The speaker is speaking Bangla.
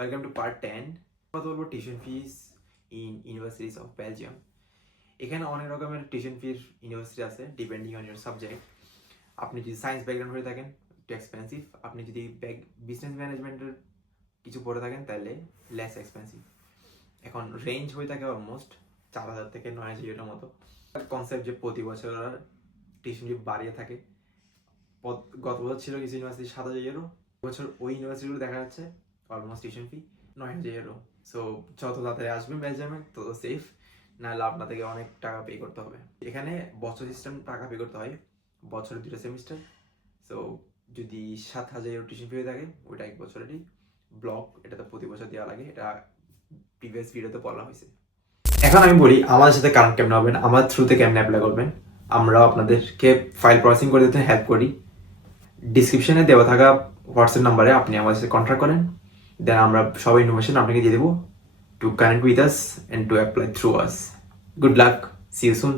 Welcome to part 10. কথা বলবো tuition fees in universities of Belgium. এখানে অনেক রকমের টিউশন ফির ইউনিভার্সিটি আছে ডিপেন্ডিং অন ইউর সাবজেক্ট। আপনি যদি সায়েন্স ব্যাকগ্রাউন্ড হয়ে থাকেন একটু এক্সপেন্সিভ, আপনি যদি বিজনেস ম্যানেজমেন্টের কিছু পড়ে থাকেন তাহলে লেস এক্সপেন্সিভ। এখন রেঞ্জ হয়ে থাকে অলমোস্ট 4,000 থেকে 9,000 ইউরোর মতো। কনসেপ্ট যে প্রতি বছর টিউশন ফি বাড়িয়ে থাকে। গত বছর ছিল কিছু ইউনিভার্সিটি 7,000 ইউরো, বছর ওই ইউনিভার্সিটিগুলো দেখা যাচ্ছে almost tuition fee 9,000 euro. So যত তাড়াতাড়ি আসবেন বেলজিয়ামে তত সেফ, নাহলে আপনাদেরকে অনেক টাকা পে করতে হবে। এখানে বছর সিস্টেম টাকা পে করতে হয়, বছরে 2টা সেমিস্টার। সো যদি 7,000 ইউরো টিউশন ফি হয়ে থাকে ওইটা এক বছরেরই। ব্লক এটা তো প্রতি বছর দেওয়া লাগে, এটা প্রিভিয়াস ভিডিওতে বলা হয়েছে। এখন আমি বলি আমাদের সাথে কারেন্ট কেমন হবেন, আমার থ্রুতে কেমন অ্যাপ্লাই করবেন। আমরা আপনাদেরকে ফাইল প্রসেসিং করে দিতে হেল্প করি। ডিসক্রিপশনে দেওয়া থাকা হোয়াটসঅ্যাপ নাম্বারে আপনি আমাদের সাথে কন্ট্যাক্ট করেন, দেন আমরা সব ইনফরমেশন আপনাকে দিয়ে দেবো to connect with us and to apply through us. Good luck, see you soon.